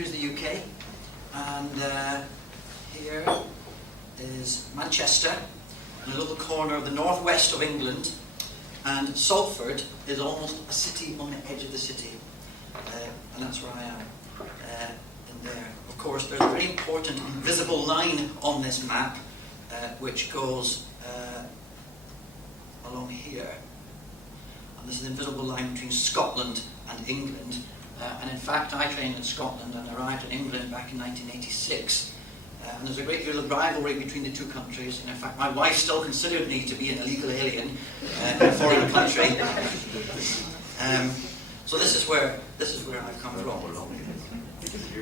here's the UK, and here is Manchester, in a little corner of the northwest of England, and Salford is almost a city on the edge of the city, and that's where I am, in there. Of course, there's a very important invisible line on this map, which goes along here, and this is an invisible line between Scotland and England, and in fact I trained in Scotland and arrived in England back in 1986. And there's a great deal of rivalry between the two countries, and in fact my wife still considered me to be an illegal alien in a foreign country. So this is where I've come from.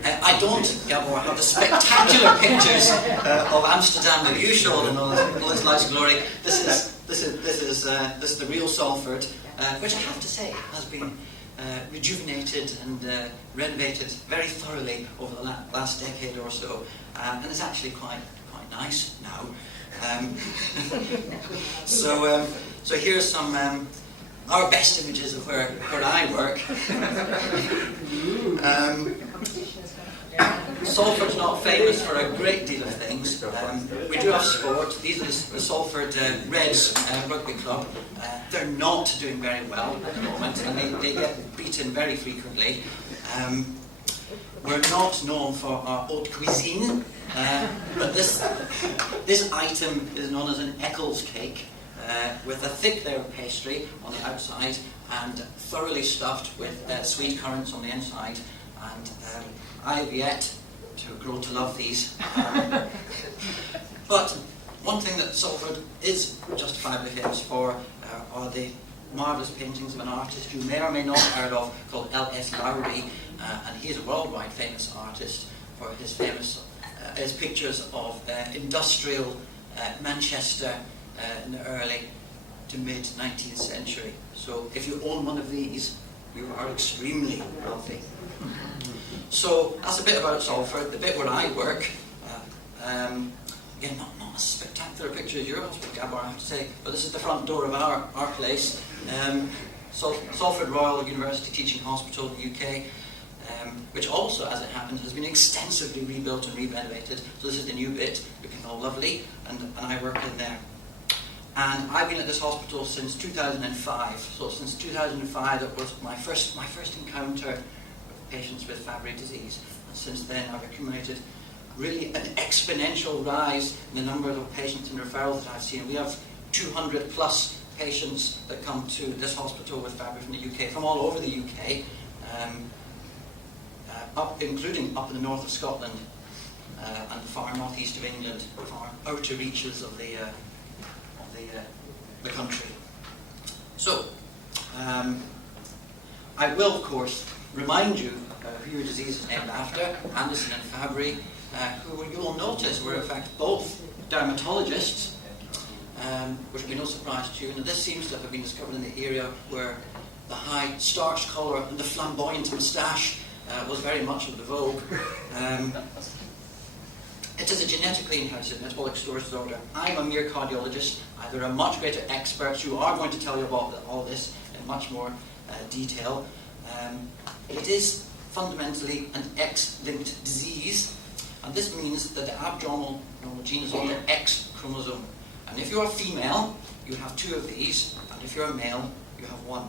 I don't have the spectacular pictures of Amsterdam that you showed in all its lights and glory. This is the real Salford, which I have to say has been rejuvenated and renovated very thoroughly over the last decade or so, and it's actually quite nice now. So here's some our best images of where I work. Salford's not famous for a great deal of things. We do have sport. These are the Salford Reds rugby club. They're not doing very well at the moment, and they get beaten very frequently. We're not known for our haute cuisine, but this item is known as an Eccles cake, with a thick layer of pastry on the outside and thoroughly stuffed with sweet currants on the inside. And I have yet to grow to love these. But one thing that Salford is justifiably famous for are the marvellous paintings of an artist you may or may not have heard of called L.S. Fabry, and he is a worldwide famous artist for his pictures of industrial Manchester in the early to mid 19th century. So if you own one of these, you are extremely wealthy. So that's a bit about Salford, the bit where I work. Again, not a spectacular picture as yours, Gabor, I have to say, but this is the front door of our place. Salford Royal University Teaching Hospital in the UK, which also, as it happens, has been extensively rebuilt and renovated. So this is the new bit, looking all lovely, and I work in there. And I've been at this hospital since 2005. So since 2005, that was my first encounter with patients with Fabry disease. And since then, I've accumulated really an exponential rise in the number of patients and referrals that I've seen. We have 200 plus patients that come to this hospital with Fabry from the UK, from all over the UK, including up in the north of Scotland and the far northeast of England, the far outer reaches of the country. So, I will, of course, remind you who your disease is named after, Anderson and Fabry, who you will notice were in fact both dermatologists, which will be no surprise to you. And this seems to have been discovered in the area where the high starched collar and the flamboyant moustache was very much of the vogue. It is a genetically inherited metabolic storage disorder. I'm a mere cardiologist. There are much greater experts who are going to tell you about all this in much more detail. It is fundamentally an X-linked disease, and this means that the abnormal gene is on the X chromosome. And if you're a female, you have 2 of these, and if you're a male, you have 1.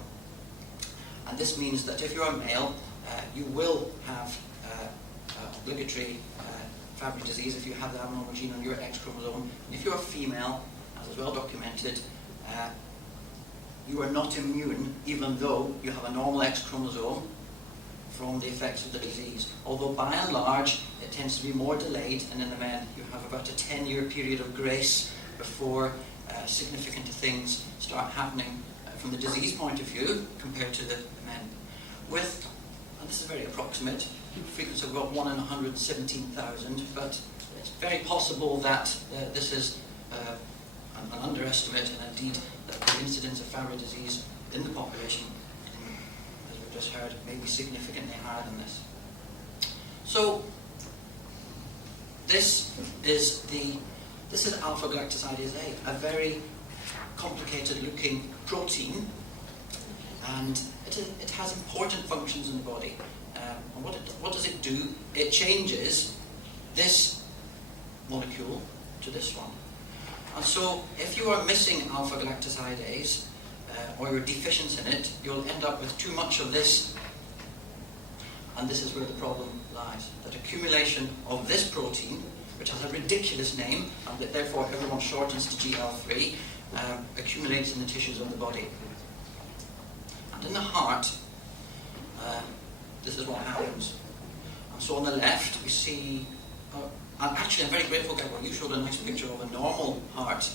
And this means that if you're a male, you will have obligatory Fabry disease if you have the abnormal gene on your X chromosome. And if you're a female, as is well documented, you are not immune, even though you have a normal X chromosome, from the effects of the disease. Although by and large, it tends to be more delayed than in the men. You have about a 10-year period of grace before significant things start happening from the disease point of view compared to the men. With, and this is very approximate, frequency of about 1 in 117,000, but it's very possible that this is an underestimate, and indeed that the incidence of Fabry disease in the population, as we've just heard, may be significantly higher than this. So this is alpha-galactosidase A, a very complicated-looking protein, and it has important functions in the body. And what does it do? It changes this molecule to this one. And so if you are missing alpha-galactosidase, or you're deficient in it, you'll end up with too much of this. And this is where the problem lies. That accumulation of this protein, which has a ridiculous name, and that therefore everyone shortens to GL3, accumulates in the tissues of the body. And in the heart, this is what happens. And so on the left, we see, and actually I'm very grateful, Gabriel, you showed a nice picture of a normal heart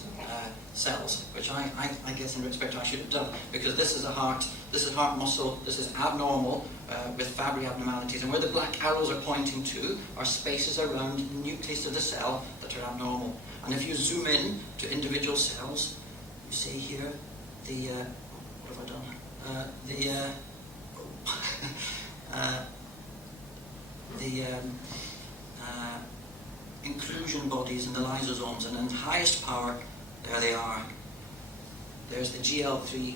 cells, which I guess in retrospect I should have done, because this is heart muscle, this is abnormal with Fabry abnormalities, and where the black arrows are pointing to are spaces around the nucleus of the cell that are abnormal. And if you zoom in to individual cells, you see here the, what have I done? Inclusion bodies and the lysosomes, and in highest power, there they are. There's the GL3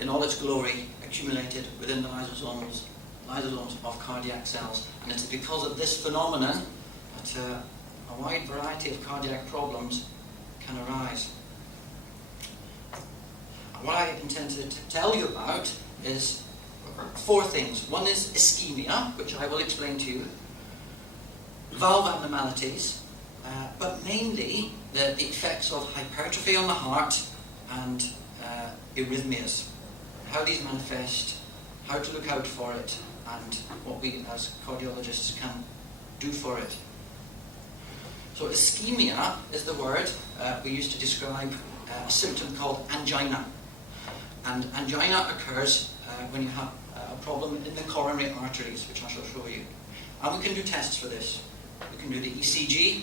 in all its glory accumulated within the lysosomes of cardiac cells. And it's because of this phenomenon that a wide variety of cardiac problems can arise. And what I intend to tell you about is 4 things. One is ischemia, which I will explain to you, valve abnormalities, but mainly the effects of hypertrophy on the heart and arrhythmias, how these manifest, how to look out for it, and what we as cardiologists can do for it. So ischemia is the word we use to describe a symptom called angina. And angina occurs when you have a problem in the coronary arteries, which I shall show you. And we can do tests for this. We can do the ECG.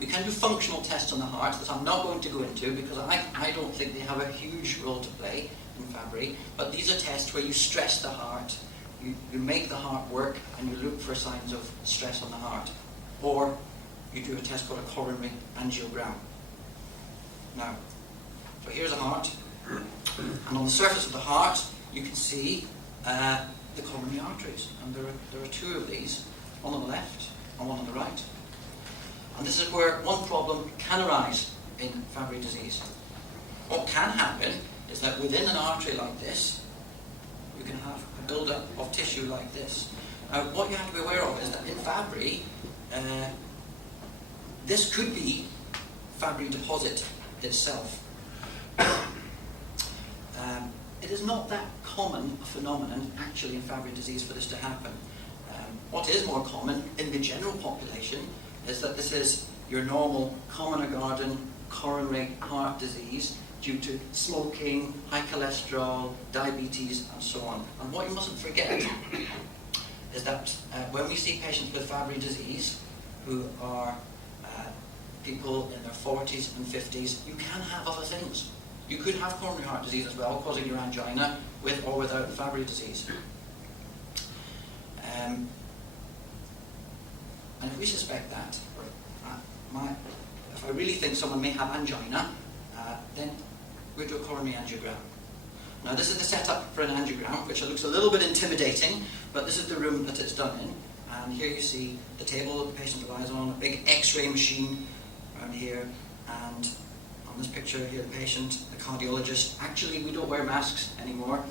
We can do functional tests on the heart that I'm not going to go into because I don't think they have a huge role to play in Fabry. But these are tests where you stress the heart. You make the heart work and you look for signs of stress on the heart. Or you do a test called a coronary angiogram. Now, so here's a heart. And on the surface of the heart, you can see the coronary arteries. And there are 2 of these, one on the left and one on the right. And this is where one problem can arise in Fabry disease. What can happen is that within an artery like this, you can have a build-up of tissue like this. What you have to be aware of is that in Fabry, this could be Fabry deposit itself. It is not that common a phenomenon actually in Fabry disease for this to happen. What is more common in the general population is that this is your normal common garden coronary heart disease due to smoking, high cholesterol, diabetes, and so on. And what you mustn't forget is that when we see patients with Fabry disease who are people in their 40s and 50s, you can have other things. You could have coronary heart disease as well, causing your angina, with or without Fabry disease. And if we suspect that, if I really think someone may have angina, then we do a coronary angiogram. Now this is the setup for an angiogram, which looks a little bit intimidating, but this is the room that it's done in. And here you see the table that the patient lies on, a big X-ray machine around here, and on this picture here, the patient, the cardiologist. Actually, we don't wear masks anymore.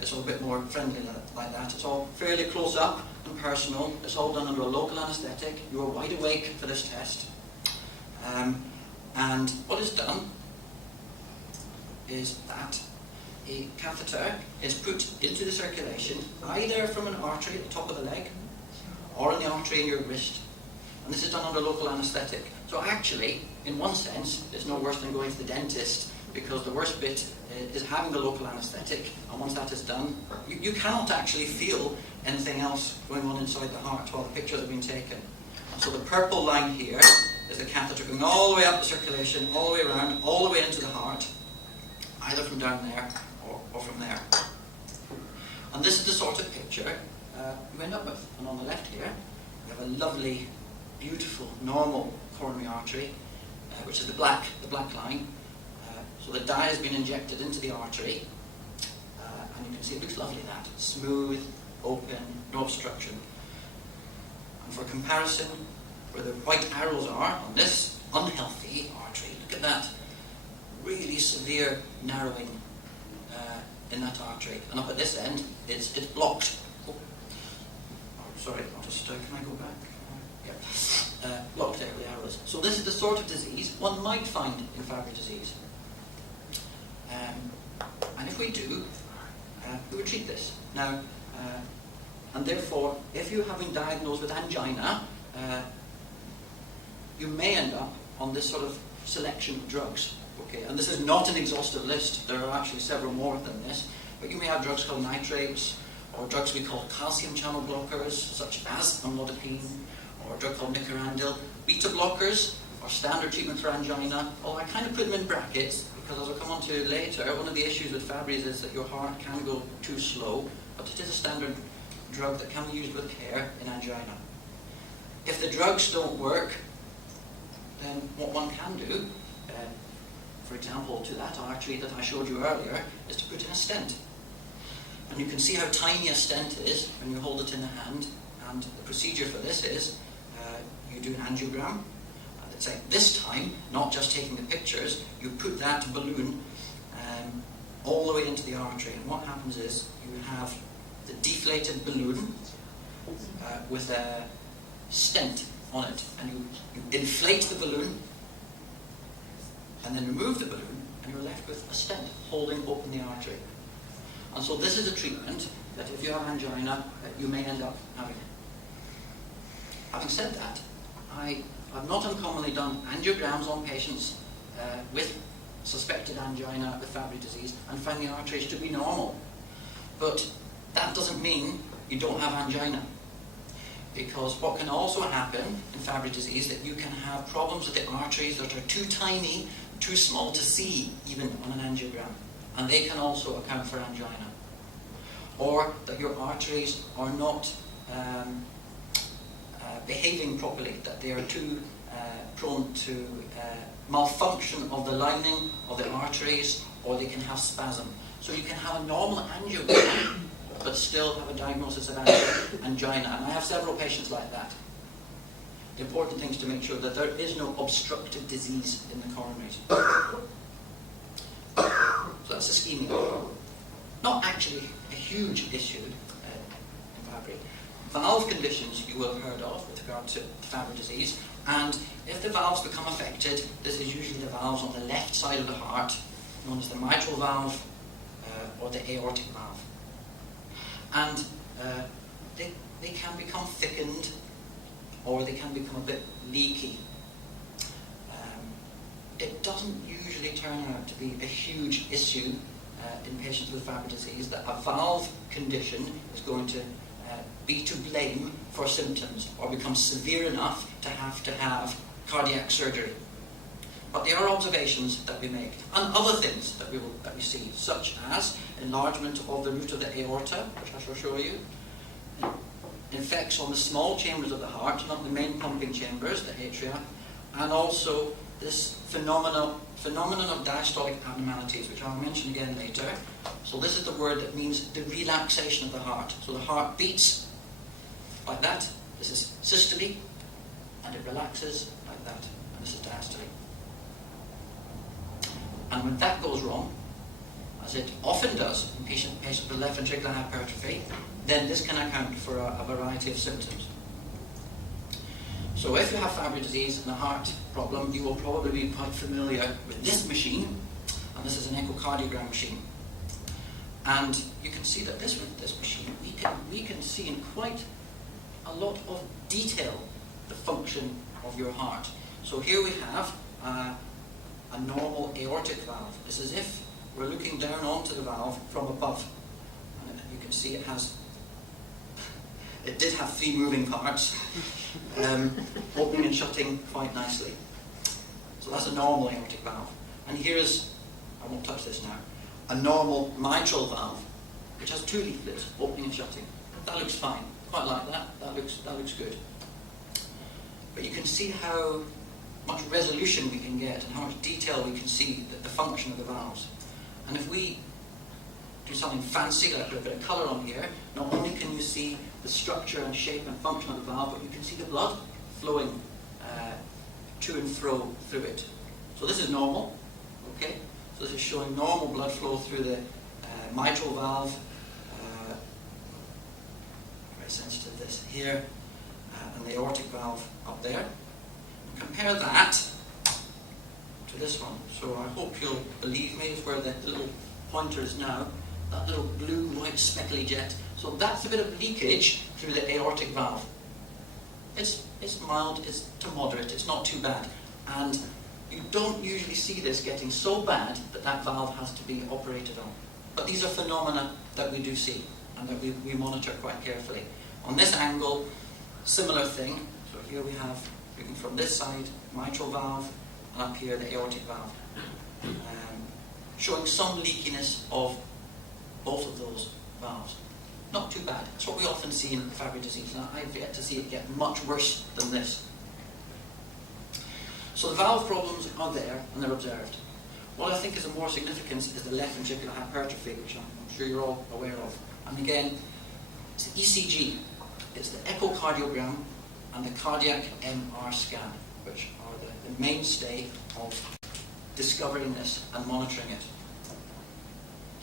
It's all a bit more friendly like that. It's all fairly close up and personal. It's all done under a local anaesthetic. You are wide awake for this test. And what is done is that a catheter is put into the circulation, either from an artery at the top of the leg, or in the artery in your wrist. And this is done under local anaesthetic. So actually, in one sense, it's no worse than going to the dentist, because the worst bit is having the local anaesthetic, and once that is done, you cannot actually feel anything else going on inside the heart while the pictures have been taken. And so the purple line here is the catheter going all the way up the circulation, all the way around, all the way into the heart, either from down there or from there. And this is the sort of picture you end up with. And on the left here, we have a lovely, beautiful, normal coronary artery, which is the black line. So the dye has been injected into the artery, and you can see it looks lovely, that smooth, open, no obstruction. And for comparison, where the white arrows are on this unhealthy artery, look at that, really severe narrowing in that artery. And up at this end, it's blocked. Oh, sorry, I'll just, can I go back? Yeah. Blocked there with the arrows. So this is the sort of disease one might find in Fabry disease. And if we do, we would treat this. Now, and therefore, if you have been diagnosed with angina, you may end up on this sort of selection of drugs. Okay, and this is not an exhaustive list. There are actually several more than this. But you may have drugs called nitrates, or drugs we call calcium channel blockers, such as amlodipine, or a drug called nicorandil. Beta blockers, or standard treatment for angina. Well, I kind of put them in brackets, because as I'll come on to later, one of the issues with Fabry's is that your heart can go too slow, but it is a standard drug that can be used with care in angina. If the drugs don't work, then what one can do, for example, to that artery that I showed you earlier, is to put in a stent. And you can see how tiny a stent is when you hold it in the hand. And the procedure for this is, you do an angiogram. It's like this time, not just taking the pictures, you put that balloon all the way into the artery. And what happens is, you have the deflated balloon with a stent on it. And you inflate the balloon, and then remove the balloon, and you're left with a stent holding open the artery. And so this is a treatment that if you have angina, you may end up having. Having said that, I've not uncommonly done angiograms on patients with suspected angina with Fabry disease and found the arteries to be normal. But that doesn't mean you don't have angina. Because what can also happen in Fabry disease is that you can have problems with the arteries that are too tiny, too small to see even on an angiogram. And they can also account for angina. Or that your arteries are not behaving properly, that they are too prone to malfunction of the lining of the arteries, or they can have spasm. So you can have a normal angiogram, but still have a diagnosis of angina. And I have several patients like that. The important thing is to make sure that there is no obstructive disease in the coronaries. So that's ischemia. Not actually a huge issue in Fabry. Valve conditions you will have heard of with regard to Fabry disease, and if the valves become affected, this is usually the valves on the left side of the heart, known as the mitral valve or the aortic valve. And they can become thickened, or they can become a bit leaky. It doesn't usually turn out to be a huge issue in patients with Fabry disease, that a valve condition is going to be to blame for symptoms or become severe enough to have cardiac surgery. But there are observations that we make, and other things that we see, such as enlargement of the root of the aorta, which I shall show you, effects on the small chambers of the heart, not the main pumping chambers, the atria, and also this phenomenon of diastolic abnormalities, which I'll mention again later. So this is the word that means the relaxation of the heart. So the heart beats like that. This is systole, and it relaxes like that. And this is diastole. And when that goes wrong, as it often does in patients with left ventricular hypertrophy, then this can account for a variety of symptoms. So if you have Fabry disease and a heart problem, you will probably be quite familiar with this machine, and this is an echocardiogram machine. And you can see that this machine, we can see in quite a lot of detail the function of your heart. So here we have a normal aortic valve. It's as if we're looking down onto the valve from above. And you can see it did have 3 moving parts, opening and shutting quite nicely. So that's a normal aortic valve. And here's, I won't touch this now, a normal mitral valve, which has 2 leaflets, opening and shutting. That looks fine. Quite like that. That looks good. But you can see how much resolution we can get and how much detail we can see the function of the valves. And if we do something fancy, like put a bit of colour on here, not only can you see the structure and shape and function of the valve, but you can see the blood flowing to and fro through it. So this is normal, okay? So this is showing normal blood flow through the mitral valve. Very sensitive this here, and the aortic valve up there. And compare that to this one. So I hope you'll believe me, it's where the little pointer is now, that little blue white speckly jet. So that's a bit of leakage through the aortic valve. It's mild, it's to moderate, it's not too bad. And you don't usually see this getting so bad that that valve has to be operated on. But these are phenomena that we do see and that we monitor quite carefully. On this angle, similar thing. So here we have, looking from this side, mitral valve, and up here the aortic valve. Showing some leakiness of both of those valves. Not too bad. It's what we often see in Fabry disease, and I've yet to see it get much worse than this. So the valve problems are there, and they're observed. What I think is of more significance is the left ventricular hypertrophy, which I'm sure you're all aware of. And again, it's the ECG, it's the echocardiogram, and the cardiac MR scan, which are the mainstay of discovering this and monitoring it.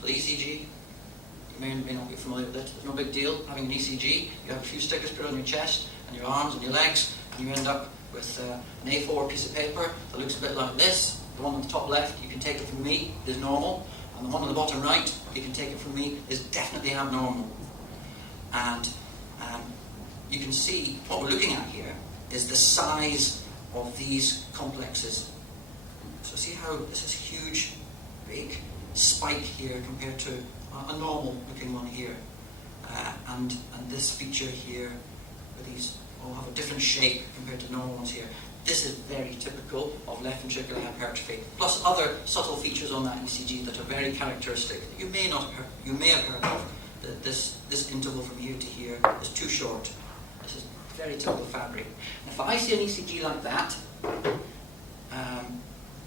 So the ECG, you may or may not be familiar with it. There's no big deal having an ECG. You have a few stickers put on your chest and your arms and your legs, and you end up with an A4 piece of paper that looks a bit like this. The one on the top left, you can take it from me, is normal, and the one on the bottom right, you can take it from me, is definitely abnormal. And you can see what we're looking at here is the size of these complexes. So see how this is huge, big spike here compared to a normal looking one here, and this feature here, where these all have a different shape compared to normal ones here. This is very typical of left ventricular hypertrophy, plus other subtle features on that ECG that are very characteristic. You may have heard of. That this interval from here to here is too short. This is very typical Fabry. If I see an ECG like that,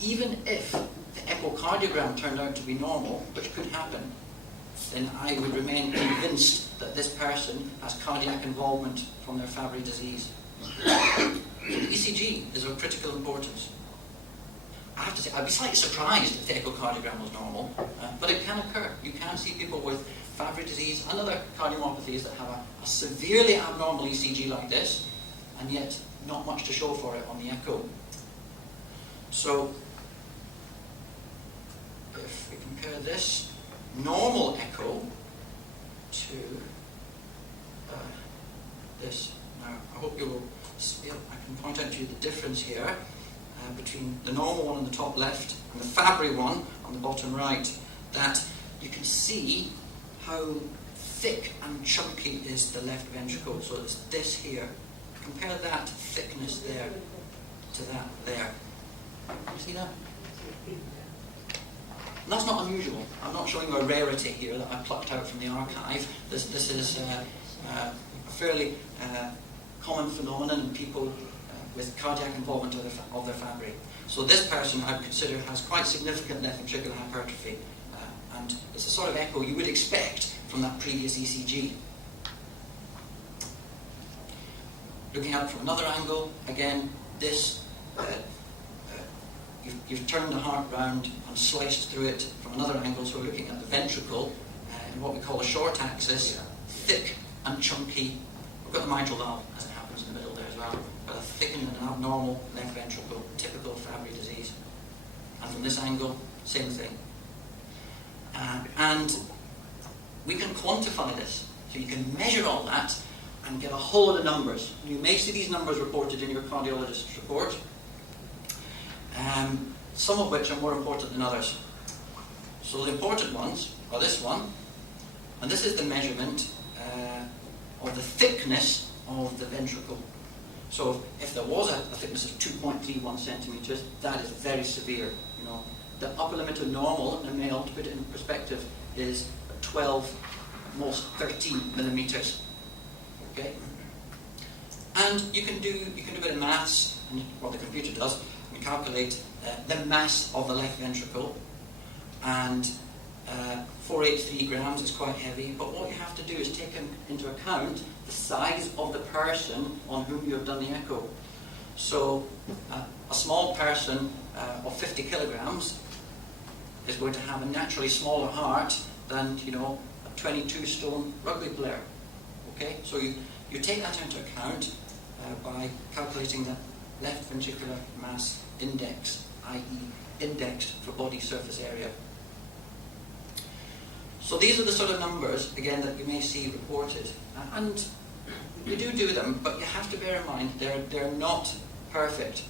even if the echocardiogram turned out to be normal, which could happen, then I would remain convinced that this person has cardiac involvement from their Fabry disease. The ECG is of critical importance. I have to say, I'd be slightly surprised if the echocardiogram was normal, but it can occur. You can see people with Fabry disease and other cardiomyopathies that have a severely abnormal ECG like this, and yet not much to show for it on the echo. So, if we compare this normal echo to this, now I hope you will see, I can point out to you the difference here between the normal one on the top left and the Fabry one on the bottom right, that you can see how thick and chunky is the left ventricle. So it's this here. Compare that thickness there to that there. See that? And that's not unusual. I'm not showing you a rarity here that I plucked out from the archive. This is a fairly common phenomenon in people with cardiac involvement of their Fabry. So this person I would consider has quite significant left ventricular hypertrophy, and it's the sort of echo you would expect from that previous ECG. Looking at it from another angle, again, this you've turned the heart round and sliced through it from another angle, so we're looking at the ventricle in what we call a short axis, thick and chunky. We've got the mitral valve, as it happens in the middle there as well, but a thickened and abnormal left ventricle, typical Fabry disease. And from this angle, same thing. And we can quantify this, so you can measure all that and get a whole lot of numbers. You may see these numbers reported in your cardiologist's report, some of which are more important than others. So the important ones are this one, and this is the measurement of the thickness of the ventricle. So if there was a thickness of 2.31 centimeters, that is very severe. You know, the upper limit of normal in a male, to put it in perspective, is 12, most 13 millimeters. Okay, and you can do a bit of maths, and what the computer does, and calculate the mass of the left ventricle, and 483 grams is quite heavy, but what you have to do is take into account the size of the person on whom you have done the echo. So a small person of 50 kilograms is going to have a naturally smaller heart than, a 22-stone rugby player. Okay, so you take that into account by calculating the left ventricular mass index, i.e. indexed for body surface area. So these are the sort of numbers, again, that you may see reported. And we do them, but you have to bear in mind they're not perfect.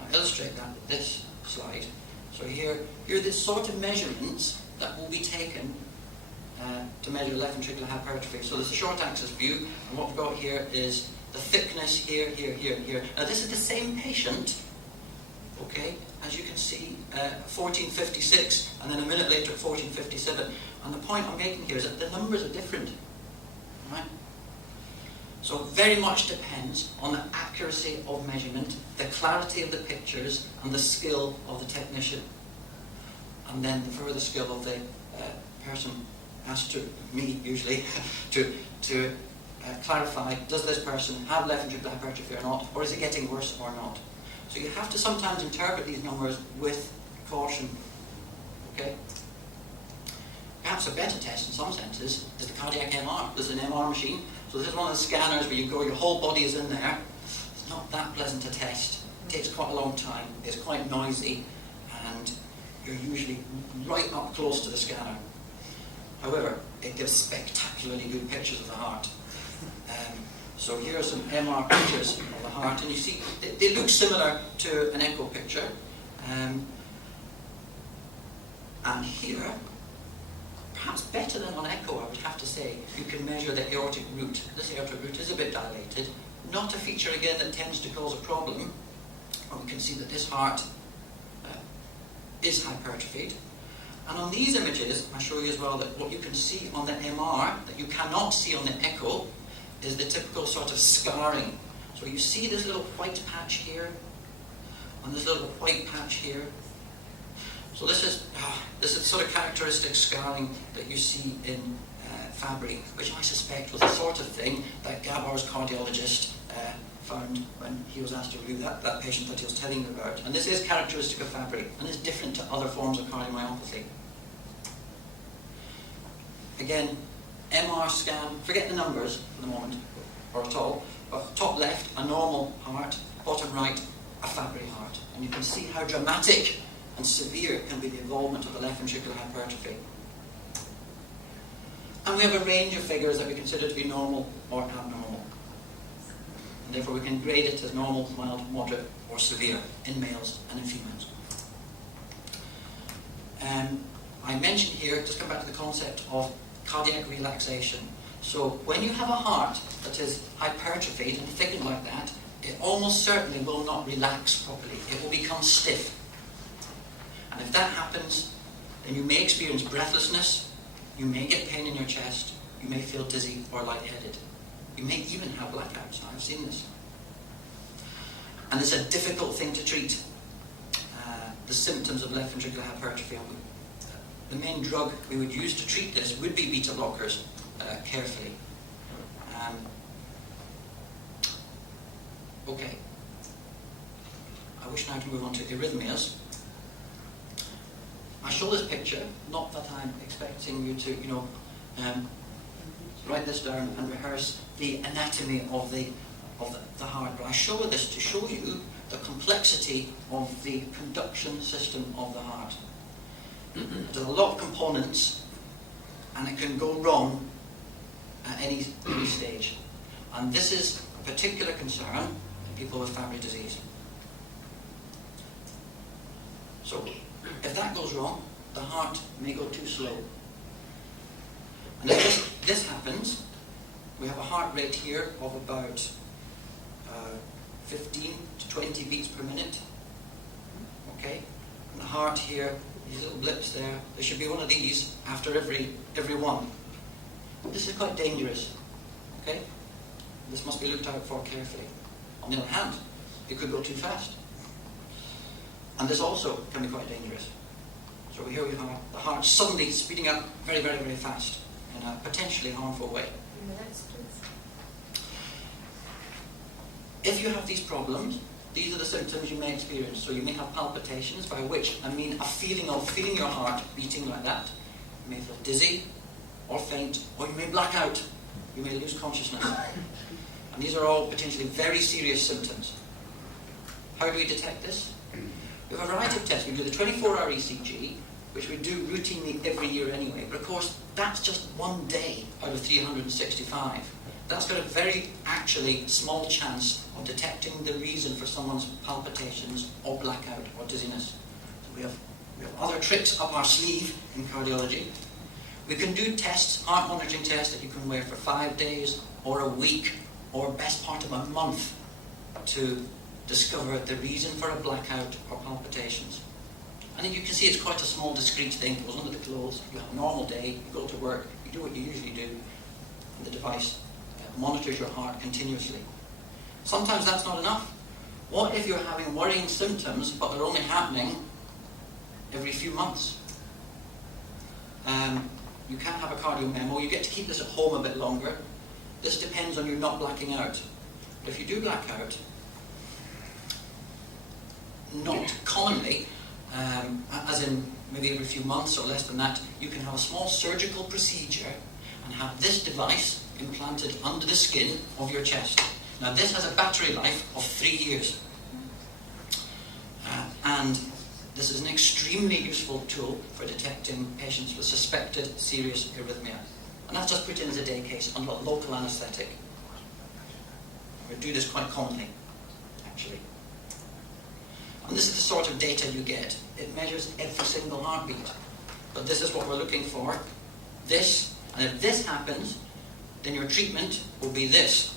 I'll illustrate that with this slide. So here are the sort of measurements that will be taken to measure left ventricular hypertrophy. So there's a short axis view, and what we've got here is the thickness here, here, here, and here. Now this is the same patient, okay, as you can see, 1456, and then a minute later 1457. And the point I'm making here is that the numbers are different, right? So very much depends on the accuracy of measurement, the clarity of the pictures, and the skill of the technician. And then the further skill of the person asked to me, usually, to clarify, does this person have left ventricular hypertrophy or not, or is it getting worse or not? So you have to sometimes interpret these numbers with caution, okay? Perhaps a better test in some senses is the cardiac MR. There's an MR machine. So this is one of the scanners where you go, your whole body is in there. It's not that pleasant to test. It takes quite a long time. It's quite noisy, and you're usually right up close to the scanner. However, it gives spectacularly good pictures of the heart. So here are some MR pictures of the heart, and you see they look similar to an echo picture. And here, perhaps better than on echo, I would have to say, you can measure the aortic root. This aortic root is a bit dilated, not a feature again that tends to cause a problem. And we can see that this heart is hypertrophied. And on these images, I show you as well that what you can see on the MR that you cannot see on the echo is the typical sort of scarring. So you see this little white patch here, and this little white patch here. So this is sort of characteristic scarring that you see in Fabry, which I suspect was the sort of thing that Gabor's cardiologist found when he was asked to review that patient that he was telling you about. And this is characteristic of Fabry, and is different to other forms of cardiomyopathy. Again, MR scan, forget the numbers for the moment, or at all, but top left, a normal heart, bottom right, a Fabry heart. And you can see how dramatic and severe can be the involvement of the left ventricular hypertrophy. And we have a range of figures that we consider to be normal or abnormal. And therefore we can grade it as normal, mild, moderate, or severe in males and in females. I mentioned here, just come back to the concept of cardiac relaxation. So when you have a heart that is hypertrophied and thickened like that, it almost certainly will not relax properly. It will become stiff. And if that happens, then you may experience breathlessness, you may get pain in your chest, you may feel dizzy or lightheaded. You may even have blackouts. I've seen this. And it's a difficult thing to treat, the symptoms of left ventricular hypertrophy. The main drug we would use to treat this would be beta blockers, carefully. Okay. I wish now to move on to arrhythmias. I show this picture, not that I'm expecting you to, write this down and rehearse the anatomy of the heart, but I show this to show you the complexity of the conduction system of the heart. There's a lot of components, and it can go wrong at any stage. And this is a particular concern in people with Fabry disease. So, if that goes wrong, the heart may go too slow. And if this happens, we have a heart rate here of about 15 to 20 beats per minute. Okay? And the heart here, these little blips there, there should be one of these after every one. This is quite dangerous. Okay? This must be looked out for carefully. On the other hand, it could go too fast. And this also can be quite dangerous. So here we have the heart suddenly speeding up very, very, very fast in a potentially harmful way. If you have these problems, these are the symptoms you may experience. So you may have palpitations, by which I mean a feeling of feeling your heart beating like that. You may feel dizzy or faint, or you may black out. You may lose consciousness. And these are all potentially very serious symptoms. How do we detect this? We have a variety of tests. We do the 24-hour ECG, which we do routinely every year anyway. But of course, that's just one day out of 365. That's got a very, actually, small chance of detecting the reason for someone's palpitations or blackout or dizziness. So we have other tricks up our sleeve in cardiology. We can do tests, heart monitoring tests that you can wear for 5 days or a week or best part of a month to discover the reason for a blackout or palpitations. And you can see it's quite a small, discreet thing. It goes under the clothes. You have a normal day. You go to work. You do what you usually do. And the device monitors your heart continuously. Sometimes that's not enough. What if you're having worrying symptoms, but they're only happening every few months? You can have a cardio memo. You get to keep this at home a bit longer. This depends on you not blacking out. But if you do black out, not commonly, as in maybe every few months or less than that, you can have a small surgical procedure and have this device implanted under the skin of your chest. Now this has a battery life of 3 years. And this is an extremely useful tool for detecting patients with suspected serious arrhythmia. And that's just put in as a day case under a local anaesthetic. We do this quite commonly, actually. And this is the sort of data you get. It measures every single heartbeat. But this is what we're looking for. This, and if this happens, then your treatment will be this,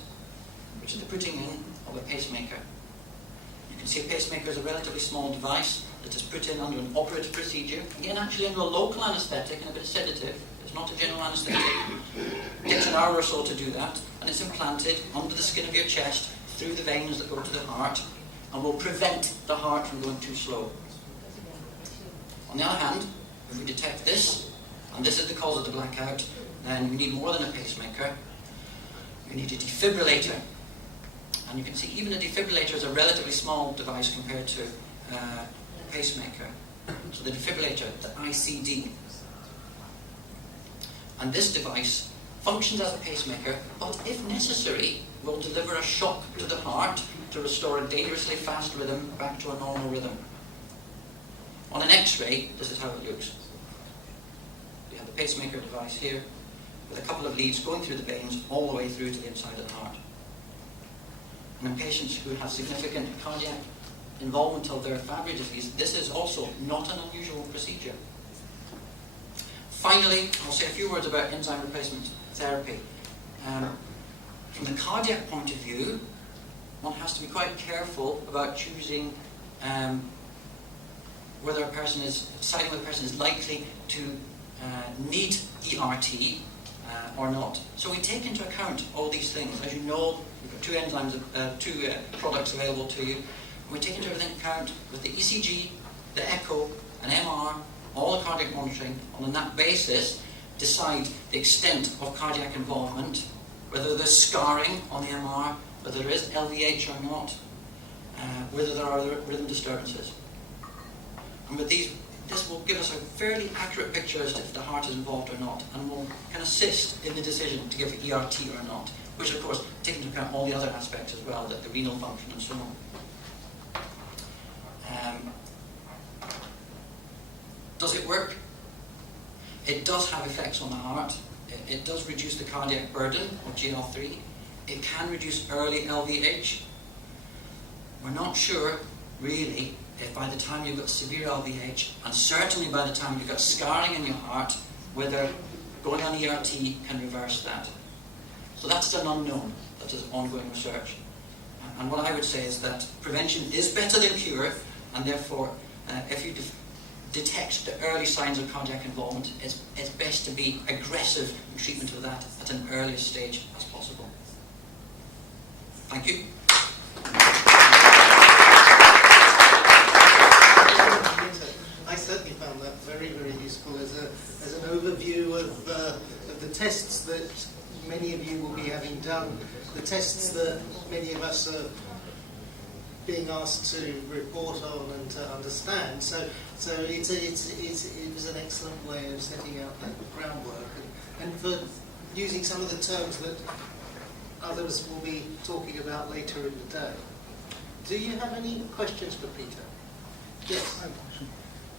which is the putting in of a pacemaker. You can see a pacemaker is a relatively small device that is put in under an operative procedure. Again, actually under a local anaesthetic and a bit of sedative. It's not a general anaesthetic. It takes an hour or so to do that, and it's implanted under the skin of your chest through the veins that go to the heart, and will prevent the heart from going too slow. On the other hand, if we detect this, and this is the cause of the blackout, then you need more than a pacemaker. You need a defibrillator. And you can see even a defibrillator is a relatively small device compared to a pacemaker. So the defibrillator, the ICD. And this device functions as a pacemaker, but if necessary, will deliver a shock to the heart to restore a dangerously fast rhythm back to a normal rhythm. On an X-ray, this is how it looks. We have the pacemaker device here, with a couple of leads going through the veins all the way through to the inside of the heart. And in patients who have significant cardiac involvement of their Fabry disease, this is also not an unusual procedure. Finally, I'll say a few words about enzyme replacement therapy. From the cardiac point of view, one has to be quite careful about choosing whether a person is, deciding whether a person is likely to need ERT or not. So we take into account all these things. As you know, we've got two enzymes, two products available to you. And we take into everything account with the ECG, the echo, an MR, all the cardiac monitoring, and on that basis decide the extent of cardiac involvement, whether there's scarring on the MR, whether there is LVH or not, whether there are rhythm disturbances. And with these, this will give us a fairly accurate picture as to if the heart is involved or not, and will can assist in the decision to give ERT or not, which of course takes into account all the other aspects as well, the renal function and so on. Does it work? It does have effects on the heart. It does reduce the cardiac burden of GL3. It can reduce early LVH. We're not sure, really, if by the time you've got severe LVH, and certainly by the time you've got scarring in your heart, whether going on ERT can reverse that. So that's an unknown. That is ongoing research. And what I would say is that prevention is better than cure, and therefore, if you detect the early signs of cardiac involvement, it's best to be aggressive in treatment of that at an earliest stage as possible. Thank you. I certainly found that very the tests that many of us are being asked to report on and to understand. So it was an excellent way of setting out that groundwork and for using some of the terms that others will be talking about later in the day. Do you have any questions for Peter? Yes. I have a question.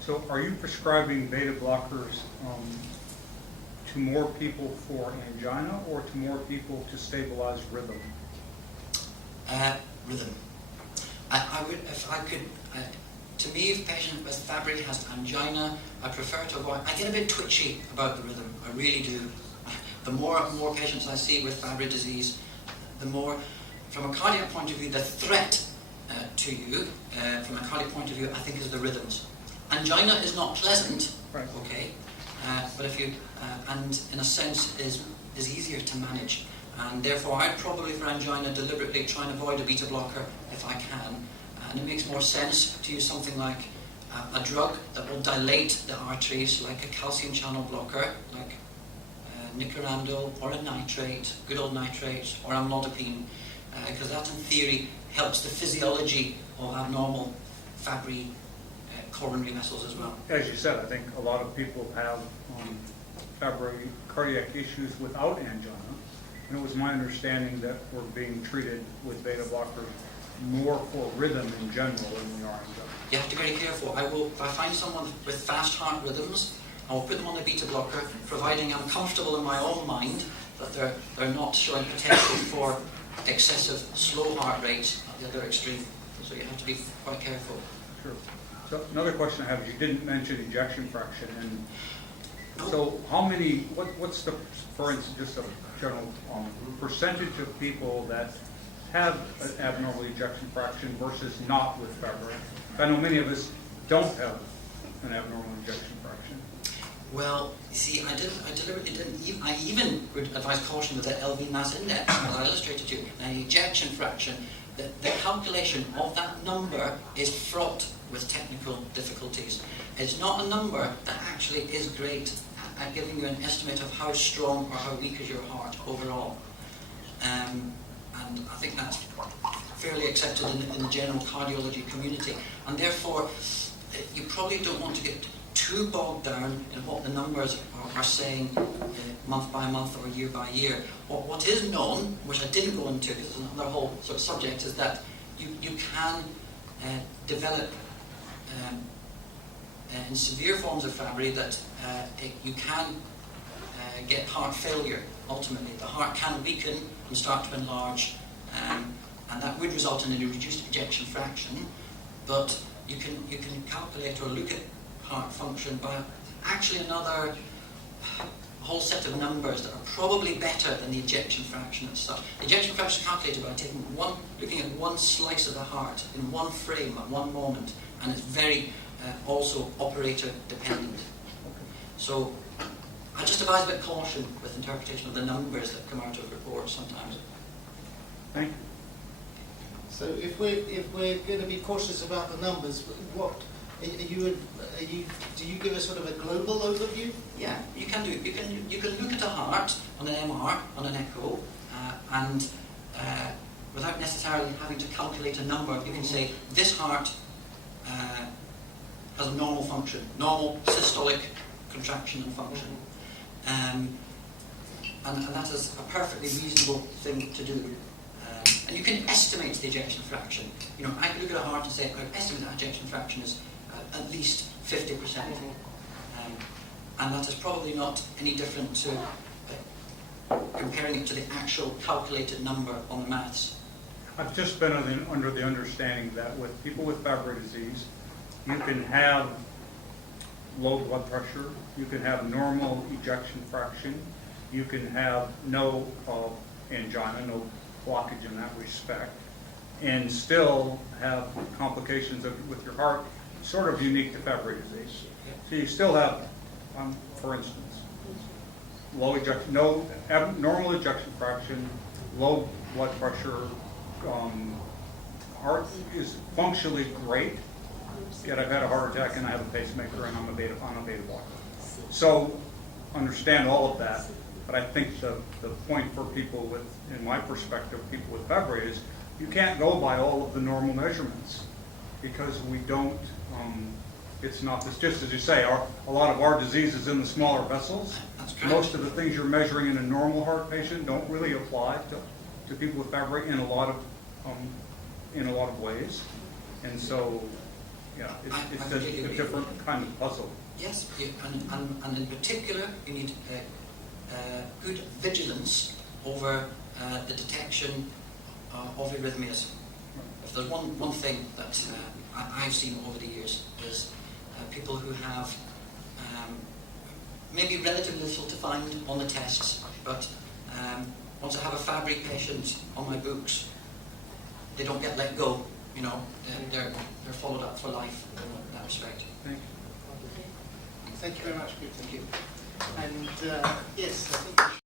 So are you prescribing beta blockers to more people for angina or to more people to stabilize rhythm? Rhythm. I would, if I could, to me, if a patient with Fabry has angina, I prefer to avoid. I get a bit twitchy about the rhythm. I really do. The more patients I see with Fabry disease, the more, from a cardiac point of view, the threat to you, from a cardiac point of view, I think is the rhythms. Angina is not pleasant, right. Okay, but if you, and in a sense is easier to manage. And therefore, I'd probably, for angina, deliberately try and avoid a beta blocker if I can. And it makes more sense to use something like a drug that will dilate the arteries, like a calcium channel blocker, like nicorandil or a nitrate, good old nitrate, or amlodipine, because that, in theory, helps the physiology of abnormal Fabry coronary vessels as well. As you said, I think a lot of people have Fabry cardiac issues without angina. And it was my understanding that we're being treated with beta blockers more for rhythm in general than we are angina. You have to be very careful. If I find someone with fast heart rhythms, I will put them on a beta blocker, providing I'm comfortable in my own mind that they're not showing potential for excessive slow heart rates at the other extreme. So you have to be quite careful. Sure. So another question I have is you didn't mention ejection fraction, and so how many? What's the, for instance, just a general percentage of people that have an abnormal ejection fraction versus not with Fabry? I know many of us don't have an abnormal ejection fraction. Well, you see, I deliberately didn't. I even would advise caution with the LV mass index, as I illustrated to you. Now, ejection fraction, the calculation of that number is fraught with technical difficulties. It's not a number that actually is great at giving you an estimate of how strong or how weak is your heart overall. And I think that's fairly accepted in the general cardiology community. And therefore, you probably don't want to get too bogged down in what the numbers are saying month by month or year by year. What is known, which I didn't go into because it's another whole sort of subject, is that you can develop in severe forms of Fabry that you can get heart failure. Ultimately, the heart can weaken and start to enlarge, and that would result in a reduced ejection fraction. But you can calculate or look at heart function by actually another whole set of numbers that are probably better than the ejection fraction as such. The ejection fraction is calculated by looking at one slice of the heart in one frame at one moment, and it's very also operator dependent. So I just advise a bit of caution with interpretation of the numbers that come out of reports sometimes. Thank you. So if we're going to be cautious about the numbers, what do you give a sort of a global overview? Yeah, you can do. You can look at a heart on an MR, on an echo, and without necessarily having to calculate a number, you can say this heart has a normal function, normal systolic contraction and function, and that is a perfectly reasonable thing to do. And you can estimate the ejection fraction. You know, I could look at a heart and say, I could estimate that ejection fraction is at least 50%. And that is probably not any different to comparing it to the actual calculated number on the maths. I've just been under the understanding that with people with Fabry disease, you can have low blood pressure, you can have normal ejection fraction, you can have no angina, no blockage in that respect, and still have complications with your heart, sort of unique to Fabry disease. So you still have, for instance, normal ejection fraction, low blood pressure, heart is functionally great, yet I've had a heart attack and I have a pacemaker and I'm on a beta blocker. So understand all of that. But I think the point for people with, in my perspective, people with Fabry is you can't go by all of the normal measurements because we don't, it's not, it's just as you say, a lot of our disease is in the smaller vessels. That's correct. Most of the things you're measuring in a normal heart patient don't really apply to people with Fabry in a lot of ways. And so, yeah, it's a different kind of puzzle. Yes, and in particular, you need good vigilance over the detection of arrhythmias. If there's one thing that I've seen over the years is people who have maybe relatively little to find on the tests, but once I have a Fabry patient on my books, they don't get let go. You know, they're followed up for life in that respect. Thank you. Thank you very much, Peter. Thank you. And yes, I think we should